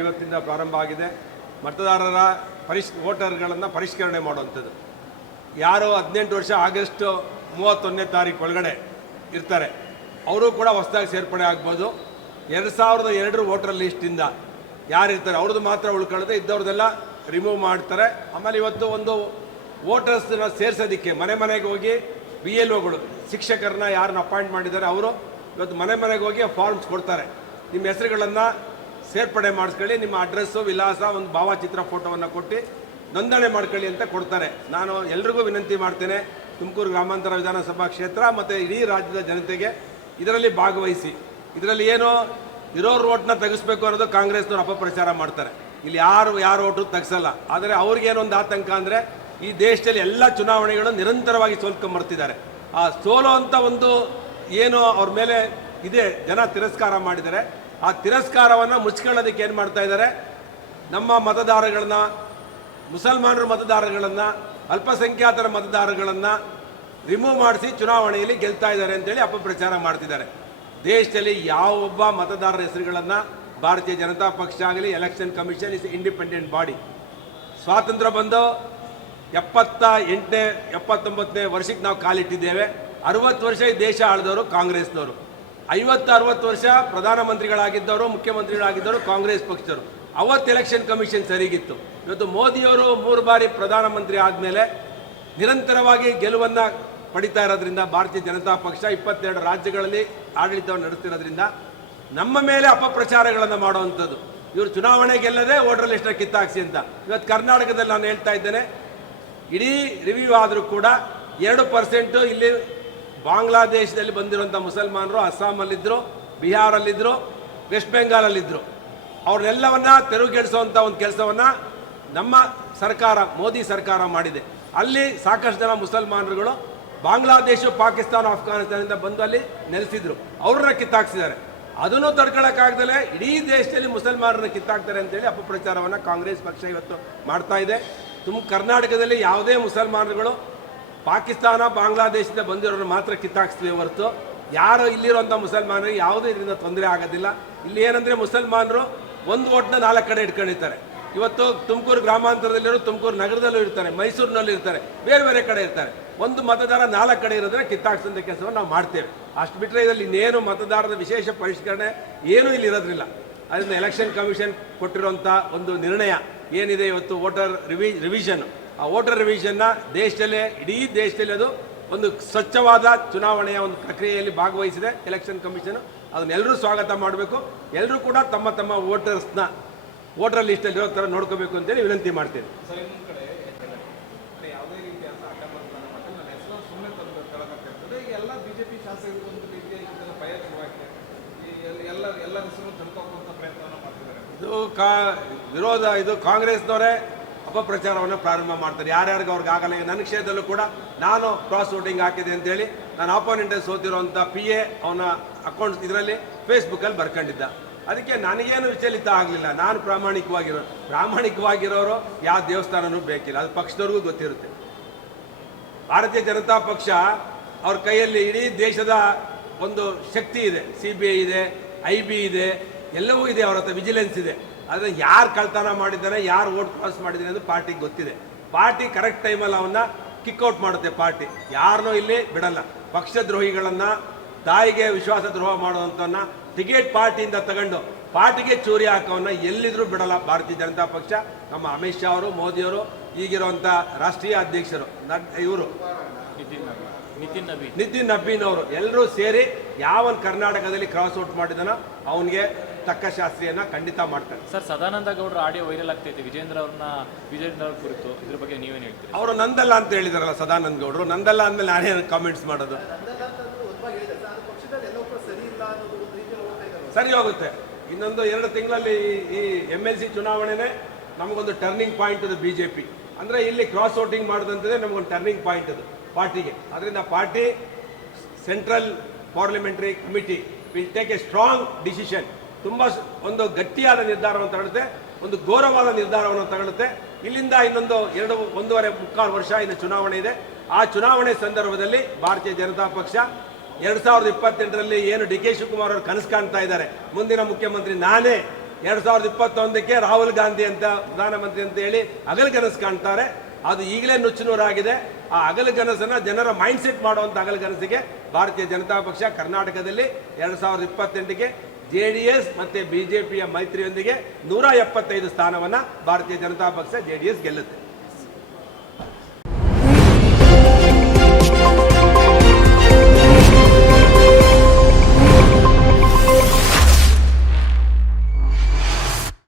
ಇವತ್ತಿಂದ ಪ್ರಾರಂಭ ಆಗಿದೆ. ಮತದಾರರ ವೋಟರ್ಗಳನ್ನು ಪರಿಷ್ಕರಣೆ ಮಾಡುವಂಥದ್ದು. ಯಾರು 18 ವರ್ಷ ಆಗಸ್ಟ್ 31ನೇ ತಾರೀಕು ಒಳಗಡೆ ಇರ್ತಾರೆ ಅವರು ಕೂಡ ಹೊಸದಾಗಿ ಸೇರ್ಪಡೆ ಆಗ್ಬೋದು. 2002 ವೋಟರ್ ಲಿಸ್ಟಿಂದ ಯಾರಿರ್ತಾರೆ ಅವ್ರದ್ದು ಮಾತ್ರ ಉಳ್ಕೊಳ್ಳದೆ ಇದ್ದವ್ರದ್ದೆಲ್ಲ ರಿಮೂವ್ ಮಾಡ್ತಾರೆ. ಆಮೇಲೆ ಇವತ್ತು ಒಂದು ವೋಟರ್ಸ್ನ ಸೇರಿಸೋದಕ್ಕೆ ಮನೆಗೆ ಹೋಗಿ BLOಗಳು ಶಿಕ್ಷಕರನ್ನ ಯಾರನ್ನ ಅಪಾಯಿಂಟ್ ಮಾಡಿದ್ದಾರೆ ಅವರು ಇವತ್ತು ಮನೆಗೆ ಹೋಗಿ ಫಾರ್ಮ್ಸ್ ಕೊಡ್ತಾರೆ. ನಿಮ್ಮ ಹೆಸರುಗಳನ್ನು ಸೇರ್ಪಡೆ ಮಾಡಿಸ್ಕೊಳ್ಳಿ, ನಿಮ್ಮ ಅಡ್ರೆಸ್ಸು ವಿಳಾಸ ಒಂದು ಭಾವಚಿತ್ರ ಫೋಟೋವನ್ನು ಕೊಟ್ಟು ನೋಂದಣಿ ಮಾಡ್ಕೊಳ್ಳಿ ಅಂತ ಕೊಡ್ತಾರೆ. ನಾನು ಎಲ್ರಿಗೂ ವಿನಂತಿ ಮಾಡ್ತೇನೆ, ತುಮಕೂರು ಗ್ರಾಮಾಂತರ ವಿಧಾನಸಭಾ ಕ್ಷೇತ್ರ ಮತ್ತು ಇಡೀ ರಾಜ್ಯದ ಜನತೆಗೆ ಇದರಲ್ಲಿ ಭಾಗವಹಿಸಿ. ಇದರಲ್ಲಿ ಏನೋ ಇರೋರು ಓಟ್ನ ತೆಗಿಸ್ಬೇಕು ಅನ್ನೋದು ಕಾಂಗ್ರೆಸ್ನವ್ರು ಅಪಪ್ರಚಾರ ಮಾಡ್ತಾರೆ. ಇಲ್ಲಿ ಯಾರು ಓಟು ತೆಗಿಸಲ್ಲ. ಆದರೆ ಅವ್ರಿಗೇನೊಂದು ಆತಂಕ ಅಂದರೆ ಈ ದೇಶದಲ್ಲಿ ಎಲ್ಲ ಚುನಾವಣೆಗಳು ನಿರಂತರವಾಗಿ ಸೋಲ್ಕೊಂಬರ್ತಿದ್ದಾರೆ. ಆ ಸೋಲೋ ಅಂತ ಒಂದು ಏನು ಅವ್ರ ಮೇಲೆ ಇದೆ, ಜನ ತಿರಸ್ಕಾರ ಮಾಡಿದ್ದಾರೆ. ಆ ತಿರಸ್ಕಾರವನ್ನು ಮುಚ್ಕೊಳ್ಳೋದಕ್ಕೆ ಏನು ಮಾಡ್ತಾ ಇದ್ದಾರೆ, ನಮ್ಮ ಮತದಾರಗಳನ್ನ, ಮುಸಲ್ಮಾನರ ಮತದಾರಗಳನ್ನು, ಅಲ್ಪಸಂಖ್ಯಾತರ ಮತದಾರಗಳನ್ನು ರಿಮೂವ್ ಮಾಡಿಸಿ ಚುನಾವಣೆಯಲ್ಲಿ ಗೆಲ್ತಾ ಇದ್ದಾರೆ ಅಂತೇಳಿ ಅಪಪ್ರಚಾರ ಮಾಡ್ತಿದ್ದಾರೆ. ದೇಶದಲ್ಲಿ ಯಾವೊಬ್ಬ ಮತದಾರರ ಹೆಸರುಗಳನ್ನು ಭಾರತೀಯ ಜನತಾ ಪಕ್ಷ ಆಗಲಿ, election commission is independent body. ಸ್ವಾತಂತ್ರ್ಯ ಬಂದು 78ನೇ 79ನೇ ವರ್ಷಕ್ಕೆ ನಾವು ಕಾಲಿಟ್ಟಿದ್ದೇವೆ. 60 ವರ್ಷ ಈ ದೇಶ ಆಳಿದವರು ಕಾಂಗ್ರೆಸ್ನವರು. 50-60 ವರ್ಷ ಪ್ರಧಾನಮಂತ್ರಿಗಳಾಗಿದ್ದವರು, ಮುಖ್ಯಮಂತ್ರಿಗಳಾಗಿದ್ದವರು ಕಾಂಗ್ರೆಸ್ ಪಕ್ಷದವರು. ಅವತ್ತು ಎಲೆಕ್ಷನ್ ಕಮಿಷನ್ ಸರಿಗಿತ್ತು. ಇವತ್ತು ಮೋದಿಯವರು 3 ಬಾರಿ ಪ್ರಧಾನಮಂತ್ರಿ ಆದಮೇಲೆ ನಿರಂತರವಾಗಿ ಗೆಲುವನ್ನು ಪಡಿತಾ ಇರೋದ್ರಿಂದ ಭಾರತೀಯ ಜನತಾ ಪಕ್ಷ 22 ರಾಜ್ಯಗಳಲ್ಲಿ ಆಡಳಿತವನ್ನು ನಡೆಸ್ತಿರೋದ್ರಿಂದ ನಮ್ಮ ಮೇಲೆ ಅಪಪ್ರಚಾರಗಳನ್ನು ಮಾಡುವಂಥದ್ದು. ಇವರು ಚುನಾವಣೆ ಗೆಲ್ಲದೆ ವೋಟರ್ ಲಿಸ್ಟ್ನ ಕಿತ್ತಾಕ್ಸಿ ಅಂತ. ಇವತ್ತು ಕರ್ನಾಟಕದಲ್ಲಿ ನಾನು ಹೇಳ್ತಾ ಇದ್ದೇನೆ, ಇಡೀ ರಿವ್ಯೂ ಆದರೂ ಕೂಡ 2% ಇಲ್ಲಿ ಬಾಂಗ್ಲಾದೇಶದಲ್ಲಿ ಬಂದಿರುವಂಥ ಮುಸಲ್ಮಾನರು ಅಸ್ಸಾಮಲ್ಲಿದ್ದರು, ಬಿಹಾರಲ್ಲಿದ್ದರು, ವೆಸ್ಟ್ ಬೆಂಗಾಲಲ್ಲಿದ್ದರು. ಅವ್ರನ್ನೆಲ್ಲವನ್ನ ತೆರವುಗೆಡಿಸುವಂಥ ಒಂದು ಕೆಲಸವನ್ನು ನಮ್ಮ ಸರ್ಕಾರ, ಮೋದಿ ಸರ್ಕಾರ ಮಾಡಿದೆ. ಅಲ್ಲಿ ಸಾಕಷ್ಟು ಜನ ಮುಸಲ್ಮಾನರುಗಳು ಬಾಂಗ್ಲಾದೇಶ, ಪಾಕಿಸ್ತಾನ, ಅಫ್ಘಾನಿಸ್ತಾನದಿಂದ ಬಂದು ಅಲ್ಲಿ ನೆಲೆಸಿದ್ರು. ಅವ್ರನ್ನ ಕಿತ್ತಾಕ್ಸಿದ್ದಾರೆ. ಅದನ್ನು ತಡ್ಕೊಳ್ಳೋಕ್ಕಾಗ್ದಲೇ ಇಡೀ ದೇಶದಲ್ಲಿ ಮುಸಲ್ಮಾನರನ್ನ ಕಿತ್ತಾಕ್ತಾರೆ ಅಂತೇಳಿ ಅಪಪ್ರಚಾರವನ್ನು ಕಾಂಗ್ರೆಸ್ ಪಕ್ಷ ಇವತ್ತು ಮಾಡ್ತಾ ಇದೆ. ಕರ್ನಾಟಕದಲ್ಲಿ ಯಾವುದೇ ಮುಸಲ್ಮಾನರುಗಳು ಪಾಕಿಸ್ತಾನ, ಬಾಂಗ್ಲಾದೇಶದಿಂದ ಬಂದಿರೋರು ಮಾತ್ರ ಕಿತ್ತಾಕ್ಸ್ತೀವಿ ಹೊರತು ಯಾರು ಇಲ್ಲಿರುವಂಥ ಮುಸಲ್ಮಾನರಿಗೆ ಯಾವುದೂ ಇದರಿಂದ ತೊಂದರೆ ಆಗೋದಿಲ್ಲ. ಇಲ್ಲಿ ಏನಂದರೆ ಮುಸಲ್ಮಾನರು ಒಂದು ಓಟ್ನ 4 ಕಡೆ ಇಟ್ಕೊಂಡಿರ್ತಾರೆ. ಇವತ್ತು ತುಮಕೂರು ಗ್ರಾಮಾಂತರದಲ್ಲಿರೋ, ತುಮಕೂರು ನಗರದಲ್ಲೂ ಇರ್ತಾರೆ, ಮೈಸೂರಿನಲ್ಲೂ ಇರ್ತಾರೆ, ಬೇರೆ ಬೇರೆ ಕಡೆ ಇರ್ತಾರೆ. ಒಂದು ಮತದಾರ 4 ಕಡೆ ಇರೋದ್ರೆ ಕಿತ್ತಾಕ್ಸೋಂಥ ಕೆಲಸವನ್ನು ನಾವು ಮಾಡ್ತೇವೆ. ಅಷ್ಟು ಬಿಟ್ಟರೆ ಇದರಲ್ಲಿ ಇನ್ನೇನು ಮತದಾರರ ವಿಶೇಷ ಪರಿಷ್ಕರಣೆ ಏನೂ ಇಲ್ಲಿ ಇರೋದ್ರಿಲ್ಲ. ಅದರಿಂದ ಎಲೆಕ್ಷನ್ ಕಮಿಷನ್ ಕೊಟ್ಟಿರುವಂಥ ಒಂದು ನಿರ್ಣಯ ಏನಿದೆ ಇವತ್ತು ವೋಟರ್ ರಿವಿಷನ್, ಆ ವೋಟರ್ ರಿವಿಷನ್ನ ದೇಶದಲ್ಲೇ, ಇಡೀ ದೇಶದಲ್ಲಿ ಅದು ಒಂದು ಸ್ವಚ್ಛವಾದ ಚುನಾವಣೆಯ ಒಂದು ಪ್ರಕ್ರಿಯೆಯಲ್ಲಿ ಭಾಗವಹಿಸಿದೆ ಎಲೆಕ್ಷನ್ ಕಮಿಷನ್. ಅದನ್ನೆಲ್ಲರೂ ಸ್ವಾಗತ ಮಾಡಬೇಕು. ಎಲ್ಲರೂ ಕೂಡ ತಮ್ಮ ತಮ್ಮ ವೋಟರ್ಸ್ನ ವೋಟರ್ ಲಿಸ್ಟಲ್ಲಿ ಇರೋ ಥರ ನೋಡ್ಕೋಬೇಕು ಅಂತೇಳಿ ವಿನಂತಿ ಮಾಡ್ತೇನೆ. ಎಲ್ಲ ಬಿಜೆಪಿ ಶಾಸಕರು ಒಂದು ರೀತಿಯ ಭಯ ಶುರುವಾಗಿದೆ. ಎಲ್ಲ ಹೆಸರು ತಡ್ಕೋಂಥ ಪ್ರಯತ್ನವನ್ನು ಮಾಡ್ತಿದ್ದಾರೆ. ಇದು ಕಾಂಗ್ರೆಸ್ನವರೇ ಅಪಪ್ರಚಾರವನ್ನು ಪ್ರಾರಂಭ ಮಾಡ್ತಾರೆ. ಯಾರ್ಯಾರಿಗೆ ಅವ್ರಿಗೆ ಆಗಲ್ಲ. ನನ್ನ ಕ್ಷೇತ್ರದಲ್ಲೂ ಕೂಡ ನಾನು ಕ್ರಾಸ್ ವೋಟಿಂಗ್ ಹಾಕಿದೆ ಅಂತೇಳಿ ನಾನು ಆಪೋನೆಂಟಲ್ಲಿ ಸೋತಿರೋಂಥ PA ಅವನ ಅಕೌಂಟ್ ಇದರಲ್ಲಿ ಫೇಸ್ಬುಕ್ಕಲ್ಲಿ ಬರ್ಕೊಂಡಿದ್ದ. ಅದಕ್ಕೆ ನನಗೇನು ವಿಚಲಿತ ಆಗಲಿಲ್ಲ. ನಾನು ಪ್ರಾಮಾಣಿಕವಾಗಿರೋರು ಯಾವ ದೇವಸ್ಥಾನನೂ ಬೇಕಿಲ್ಲ. ಅದು ಪಕ್ಷದವ್ರಿಗೂ ಗೊತ್ತಿರುತ್ತೆ. ಭಾರತೀಯ ಜನತಾ ಪಕ್ಷ ಅವ್ರ ಕೈಯಲ್ಲಿ ಇಡೀ ದೇಶದ ಒಂದು ಶಕ್ತಿ ಇದೆ. CBI ಇದೆ, IB ಇದೆ, ಎಲ್ಲವೂ ಇದೆ. ಅವ್ರ ಹತ್ರ ವಿಜಿಲೆನ್ಸ್ ಇದೆ. ಆದರೆ ಯಾರು ಕಳ್ತನ ಮಾಡಿದ್ದಾನೆ, ಯಾರು ವೋಟ್ ಕ್ರಾಸ್ ಮಾಡಿದ್ದಾನೆ ಅಂತ ಪಾರ್ಟಿಗೆ ಗೊತ್ತಿದೆ. ಪಾರ್ಟಿ ಕರೆಕ್ಟ್ ಟೈಮಲ್ಲಿ ಅವನ್ನ ಕಿಕ್ಔಟ್ ಮಾಡುತ್ತೆ. ಪಾರ್ಟಿ ಯಾರನ್ನೂ ಇಲ್ಲಿ ಬಿಡಲ್ಲ. ಪಕ್ಷದ್ರೋಹಿಗಳನ್ನು, ತಾಯಿಗೆ ವಿಶ್ವಾಸ ದ್ರೋಹ ಮಾಡುವಂಥವನ್ನ ಟಿಕೆಟ್ ಪಾರ್ಟಿಯಿಂದ ತಗೊಂಡು ಪಾರ್ಟಿಗೆ ಚೂರಿ ಹಾಕೋವನ್ನ ಎಲ್ಲಿದ್ರೂ ಬಿಡಲ್ಲ ಭಾರತೀಯ ಜನತಾ ಪಕ್ಷ. ನಮ್ಮ ಅಮಿತ್ ಶಾ ಅವರು, ಮೋದಿಯವರು, ಈಗಿರುವಂಥ ರಾಷ್ಟ್ರೀಯ ಅಧ್ಯಕ್ಷರು ಇವರು ನಿತಿನ್ ನಬೀನ್ ಅವರು ಎಲ್ಲರೂ ಸೇರಿ ಯಾವನ್ ಕರ್ನಾಟಕದಲ್ಲಿ ಕ್ರಾಸ್ ಔಟ್ ಮಾಡಿದಾನೋ ಅವನಿಗೆ ತಕ್ಕ ಶಾಸ್ತ್ರಿಯನ್ನ ಖಂಡಿತ ಮಾಡ್ತಾರೆ. ಸರ್, ಸದಾನಂದ ಗೌಡರ ಆಡಿಯೋ ವೈರಲ್ ಆಗ್ತೈತೆ ವಿಜೇಂದ್ರ ಅವ್ರ ಕುರಿತು, ಇದ್ರ ಬಗ್ಗೆ ನೀವೇನು ಹೇಳ್ತೀರಿ? ಅವರು ನಂದಲ್ಲ ಅಂತ ಹೇಳಿದಾರಲ್ಲ ಸದಾನಂದ ಗೌಡರು. ನಂದಲ್ಲ ಅಂದಮೇಲೆ ನಾನೇ ಕಾಮೆಂಟ್ಸ್ ಮಾಡೋದು? ಸರಿ ಹೋಗುತ್ತೆ. ಇನ್ನೊಂದು 2 ತಿಂಗಳಲ್ಲಿ ಈ MLC ಚುನಾವಣೆನೇ ನಮಗೊಂದು ಟರ್ನಿಂಗ್ ಪಾಯಿಂಟ್ ಅದು BJP. ಅಂದರೆ ಇಲ್ಲಿ ಕ್ರಾಸ್ ವೋಟಿಂಗ್ ಮಾಡಿದಂಥದ್ದೇ ನಮಗೊಂದು ಟರ್ನಿಂಗ್ ಪಾಯಿಂಟ್ ಅದು ಪಾರ್ಟಿಗೆ. ಅದರಿಂದ party central parliamentary committee will take A strong decision. ತುಂಬ ಒಂದು ಗಟ್ಟಿಯಾದ ನಿರ್ಧಾರವನ್ನು ತಗೊಳುತ್ತೆ, ಒಂದು ಘೋರವಾದ ನಿರ್ಧಾರವನ್ನು ತಗೊಳುತ್ತೆ. ಇಲ್ಲಿಂದ ಇನ್ನೊಂದು 1.5-3 ವರ್ಷ ಇನ್ನು ಚುನಾವಣೆ ಇದೆ. ಆ ಚುನಾವಣೆ ಸಂದರ್ಭದಲ್ಲಿ ಭಾರತೀಯ ಜನತಾ ಪಕ್ಷ 2028ರಲ್ಲಿ ಏನು DK ಶಿವಕುಮಾರ್ ಅವರು ಕನಸು ಕಾಣ್ತಾ ಇದ್ದಾರೆ, ಮುಂದಿನ ಮುಖ್ಯಮಂತ್ರಿ ನಾನೇ 2021ಕ್ಕೆ ರಾಹುಲ್ ಗಾಂಧಿ ಅಂತ ಪ್ರಧಾನಮಂತ್ರಿ ಅಂತ ಹೇಳಿ ಹಗಲುಗನಸು ಕಾಣ್ತಾರೆ. ಅದು ಈಗಲೇ ನುಚ್ಚುನೂರಾಗಿದೆ. ಆ ಹಗಲುಗನಸನ್ನ ಜನರ ಮೈಂಡ್ ಸೆಟ್ ಮಾಡುವಂಥ ಹಗಲುಗನಸಿಗೆ ಭಾರತೀಯ ಜನತಾ ಪಕ್ಷ ಕರ್ನಾಟಕದಲ್ಲಿ 2028ಕ್ಕೆ JDS ಮತ್ತು BJPಯ ಮೈತ್ರಿಯೊಂದಿಗೆ 175 ಸ್ಥಾನವನ್ನು ಭಾರತೀಯ ಜನತಾ ಪಕ್ಷ JDS ಗೆಲ್ಲುತ್ತೆ.